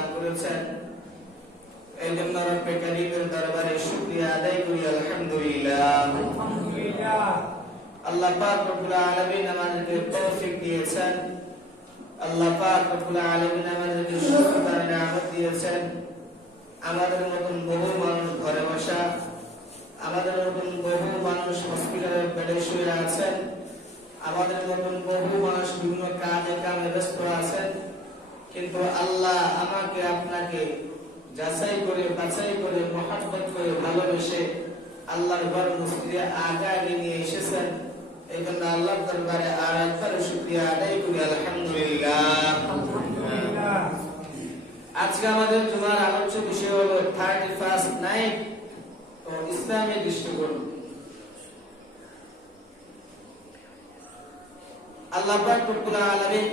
দান করেছেন। এই জন্য রব্বে কারীমের দরবারে শুকরিয়া আদায় করি আলহামদুলিল্লাহ। আল্লাহ পাক রব্বুল আলামিন আমাদেরকে তৌফিক দিয়েছেন। আল্লাহ পাক রব্বুল আলামিন আমাদেরকে সুস্থতার নিয়ামত দিয়েছেন। আমাদের মতন বহু মানুষ ঘরে বসা, আমাদের মতন বহু মানুষ হসপিটালের বেডে শুয়ে আছেন, আমাদের মতন বহু মানুষ বিভিন্ন কাজে কামে ব্যস্ত আছেন। কিন্তু আল্লাহ আমাকে আপনাকে যাচাই করে বাছাই করে মহব্বত করে ভালোবেসে আল্লাহর ঘর মসজিদে আগে নিয়ে এসেছেন। এই জন্য আল্লাহর দরবারে আর একবার শুকরিয়া আদায় করি আলহামদুলিল্লাহ। আজকে আমাদের জুমার আলোচ্য বিষয় হলো 31st নাইট ও ইসলামী দৃষ্টিকোণ। আল্লাহ পাক রব্বুল আলামিন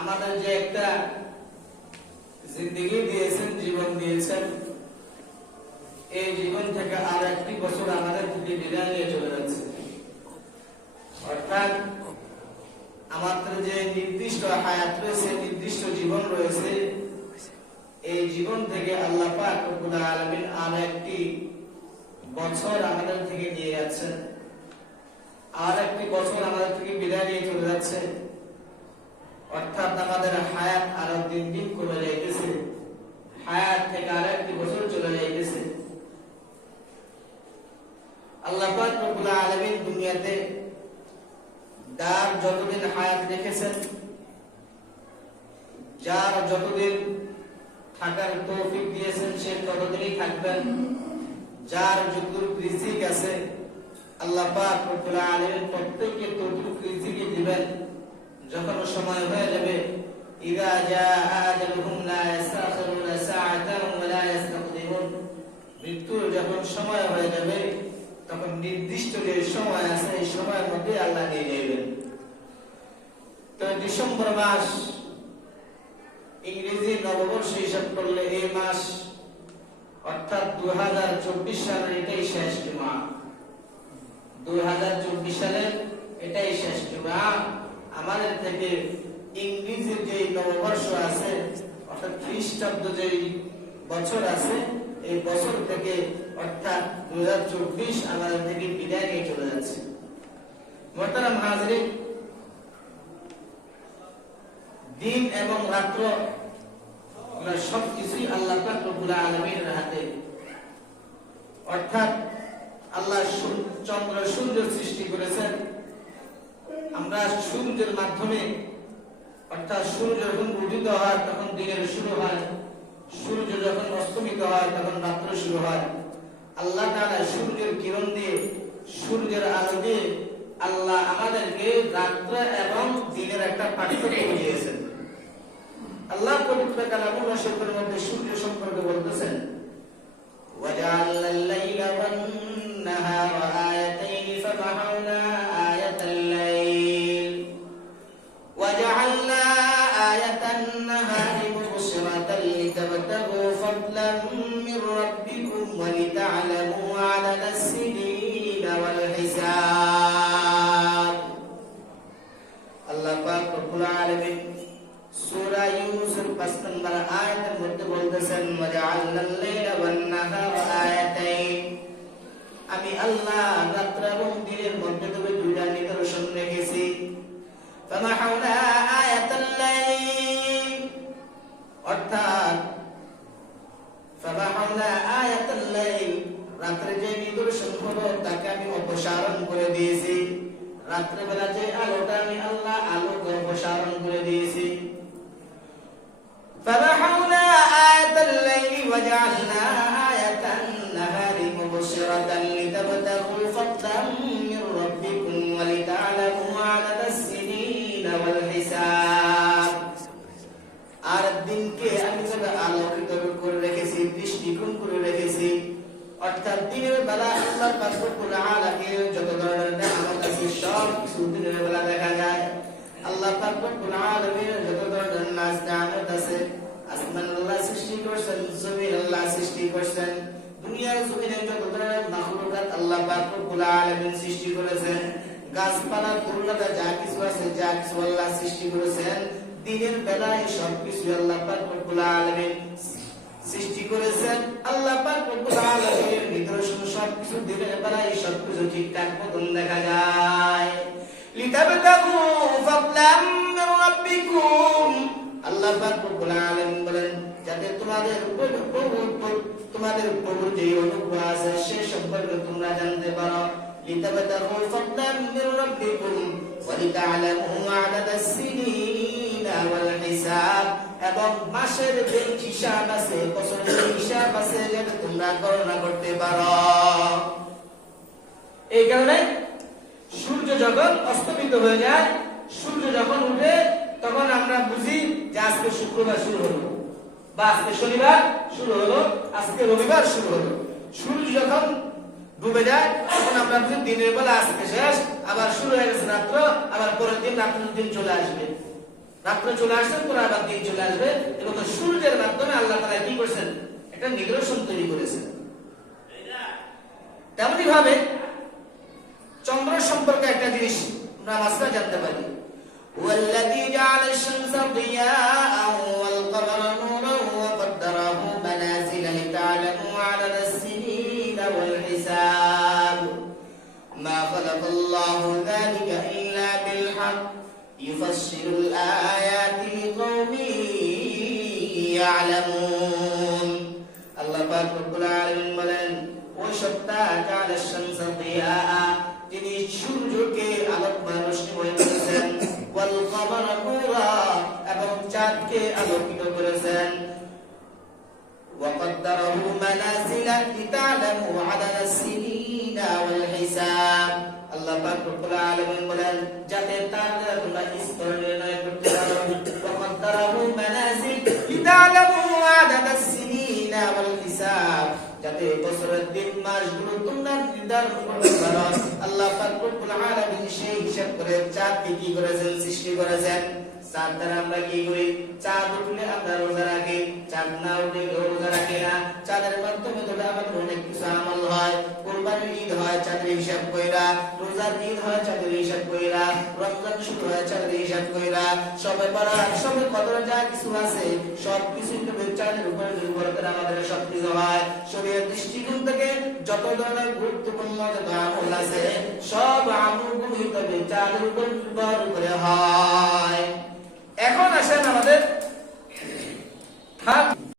আমাদের যে একটা জিন্দেগি দিয়েছেন, জীবন দিয়েছেন, এই জীবন থেকে আর একটি বছর আমাদের থেকে বিদায় নিয়ে চলে যাচ্ছে। অর্থাৎ আমাদের যে নির্দিষ্ট হায়াত রয়েছে, নির্দিষ্ট জীবন রয়েছে, এই জীবন থেকে আল্লাহ পাক রব্বুল আলামিন আর একটি বছর আমাদের থেকে নিয়ে যাচ্ছেন, আর একটি বছর আমাদের থেকে বিদায় নিয়ে চলে যাচ্ছে। অর্থাৎ আমাদের হায়াত আরো দিন দিন কমে যাইতেছে, হায়াত থেকে আর একটি বছর চলে যাইতেছে। আল্লাহ পাক রব্বুল আলামিন দুনিয়াতে যার যতদিন হায়াত রেখেছেন, যার যতদিন থাকার তৌফিক দিয়েছেন, সে ততদিনই থাকবেন। যার যতটুকু রিজিক আছে আল্লাহ পাক রব্বুল আলামিন প্রত্যেককে ততটুকু রিজিকই দিবেন। যখন সময় হয়ে যাবে, ইযা জাআ আজালুহুম লা ইস্তাখিরুনা সাআতান ওয়া লা ইস্তাকদিমুন, মৃত্যুর যখন সময় হয়ে যাবে তখন নির্দিষ্ট যে সময় আছে এই সময়ের মধ্যে আল্লাহ নিয়ে যাবেন। তো ডিসেম্বর মাস ইংরেজি নববর্ষ হিসাব করলে এই মাস অর্থাৎ 2024 সালের এটাই শেষ জুমা। 2024 সালের এটাই শেষ জুমা। আমাদের থেকে ইংরেজি যে নববর্ষ আছে অর্থাৎ খ্রিস্টাব্দ যে বছর আছে, এই বছর থেকে অর্থাৎ 2024 আমাদের থেকে বিদায় নিয়ে চলে যাচ্ছে। মুহতারাম হাজরিন, দিন এবং রাত্র সবকিছুই আল্লাহ পাক রব্বুল আলামিনের হাতে। অর্থাৎ আল্লাহ চন্দ্র সূর্য সৃষ্টি করেছেন। আমরা সূর্যের মাধ্যমে, অর্থাৎ সূর্য যখন উদিত হয় তখন দিনের শুরু হয়, সূর্য যখন অস্তমিত হয় তখন রাত্র শুরু হয়। আল্লাহ তাআলা সূর্যের কিরণ দিয়ে, সূর্যের আলো দিয়ে আল্লাহ আমাদেরকে রাত্র এবং দিনের একটা পার্থক্য বুঝিয়েছেন। আল্লাহ পবিত্র কালামুল শরীফের মধ্যে সূর্য সম্পর্কে বলতেছেন, ওয়াজআলনাল লাইলা ওয়ান নাহারা আয়াতাইন ফামাহাউনা আয়াতাল লাইল ওয়াজআলনা আয়াতান নাহারি মুবশিরাতাল লিতাবতাগু ফাদলান মির রাব্বিকুম ওয়া লিতা'লামু আদাদাস সিনিনা ওয়াল হিসাব। আল্লাহ পাক রব্বুল আলামিন সূরা ইউনূসের 5 নম্বর আয়াতের মধ্যে বলতেছেন, ওয়াজআলনাল লাইলা ওয়ান নাহারা আয়াতাইন, আমি আল্লাহ রাত্র এবং দিনের মধ্যে তবে দুইটা নিদর্শন রেখেছি। ফামাহাউনা আয়াতাল লাইল, অর্থাৎ ফামাহাউনা আয়াতাল লাইল, রাত্রে যে নিদর্শন হলো তাকে আমি অপসারণ করে দিয়েছি। রাত্রে বেলা যে আলোটা, আমি আল্লাহ আলোকে অপসারণ করে দিয়েছি। فَمَحَوْنَا آيَةَ اللَّيْلِ وَجَعَلْنَا آيَةَ النَّهَارِ مُبْصِرَةً لِتَبْتَغُوا فَضْلًا مِّن رَّبِّكُمْ وَلِتَعْلَمُوا عَدَدَ السِّنِينَ وَالْحِسَابَ। আর দিনকে আমি আলোকিত করে রেখেছি, দৃষ্টিকোণ করে রেখেছি। অর্থাৎ দিনের বেলা আল্লাহ পাক রব্বুল আলামিনের যত ধরনের নিয়ামত আছে সব কিছু দিনের বেলা দেখা যায়। আল্লাহ পাক রব্বুল আলামিনের যত ধরনের নিয়ামত আছে, আসমান আল্লাহ সৃষ্টি করেছেন, জমিন আল্লাহ সৃষ্টি করেছেন, দুনিয়ার জমিনে যত ধরনের মাখলুকাত আল্লাহ পাক রব্বুল আলামিন সৃষ্টি করেছেন, গাছপালা ফুললতা যা কিছু আছে, যা কিছু আল্লাহ সৃষ্টি করেছেন, দিনের বেলায় সবকিছু আল্লাহ পাক রব্বুল আলামিন সৃষ্টি করেছেন। আল্লাহ পাক রব্বুল আলামিনের নিদর্শন সবকিছু দিনের বেলায় সবকিছু ঠিকঠাক মতন দেখা যায়। লিতাবতাগু ফাদলাম মির রাব্বিকুম, আল্লাহ পাক রব্বুল আলামিন বলেন যাতে তোমাদের প্রভুর যে অনুগ্রহ আছে সে সম্পর্কে তোমরা জানতে পারো। লিতাবতাগু ফাদলাম মির রাব্বিকুম ওয়া লিতা'লামু আদাদাস সিনিনা ওয়াল হিসাব, এবং মাসের যে হিসাব আছে, বছরের যে হিসাব আছে, যাতে তোমরা গণনা করতে পারো। এই কারণে সূর্য যখন অস্তমিত হয়ে যায়, সূর্য যখন উঠে, তখন আমরা বুঝি যে আজকে শুক্রবার শুরু হলো, বা আজকে শনিবার শুরু হলো, আজকে রবিবার শুরু হলো। সূর্য যখন ডুবে যায় তখন আমরা বুঝি দিনের বেলা আজকে শেষ, আবার শুরু হয়ে গেছে রাত্র, আবার পরের দিন রাত্রের দিন চলে আসবে, রাত্র চলে আসবে, পরে আবার দিন চলে আসবে। এবং সূর্যের মাধ্যমে আল্লাহ তাআলা কি করেছেন, একটা নিদর্শন তৈরি করেছেন। তেমনি ভাবে চন্দ্র সম্পর্কে একটা জিনিস আমরা মাসলা জানতে পারি। ওয়াল্লাযী জাআলা আশ-শামসা দিয়াআন ওয়াল কমারা নূরান ওয়া কদ্দারাহু মানাযিলা লিতা'লামু আদাদাস সিনিনা ওয়াল হিসাব মা খালাকাল্লাহু যালিকা ইল্লা বিল হক ইউফাসসিরুল আয়াতি লিকাওমিন ইয়া'লামুন। আল্লাহ পাক রব্বুল আলামিন বলেন, ওই সত্তা জাআলা আশ-শামসা দিয়াআ, তিনি সূর্যকে আলোকময় রশ্মিময় করেছেন, ওয়াল কমারা নূরা, এবং চাঁদকে আলোকিত করেছেন, ওয়া কদ্দারাহু মানাযিলা লিতা'লামু আদাদাস সিনিনা ওয়াল হিসাব। আল্লাহ পাক রব্বুল আলামিন বলেন যাতে তারা তোমরা স্তর নির্ণয় করতে পারো। ওয়া কদ্দারাহু মানাযিল লিতা'লামু আদাদাস সিনিনা ওয়াল হিসাব, যাতে বছরের দিন মাসগুলো তোমরা নির্ধারণ করতে পারো। আল্লাহ পাক রব্বুল আলামিন সেই হিসাব করে চাঁদকে কি করেছেন, সৃষ্টি করেছেন। চাঁদ দ্বারা আমরা কি করি, চাঁদ উঠলে আমরা রোজা রাখি, চাঁদ না উঠলে রোজা রাখি না। চাঁদের মাধ্যমে তো আমাদের অনেক কিছু আমল হয়, কুরবানির ঈদ হয় চাঁদের হিসাব কইরা, রোজার ঈদ হয় চাঁদের হিসাব কইরা, রমজান শুরু হয় চাঁদের হিসাব কইরা, সবে বরাত, সবে কদর, যা কিছু আছে সব কিছু কিন্তু চাঁদের উপর নির্ভর করে আমাদের সব কিছু হয়। শরীয়তের দৃষ্টিকোণ থেকে যত ধরনের গুরুত্বপূর্ণ যত আমল আছে সব আমলগুলো তবে চাঁদের উপর নির্ভর করে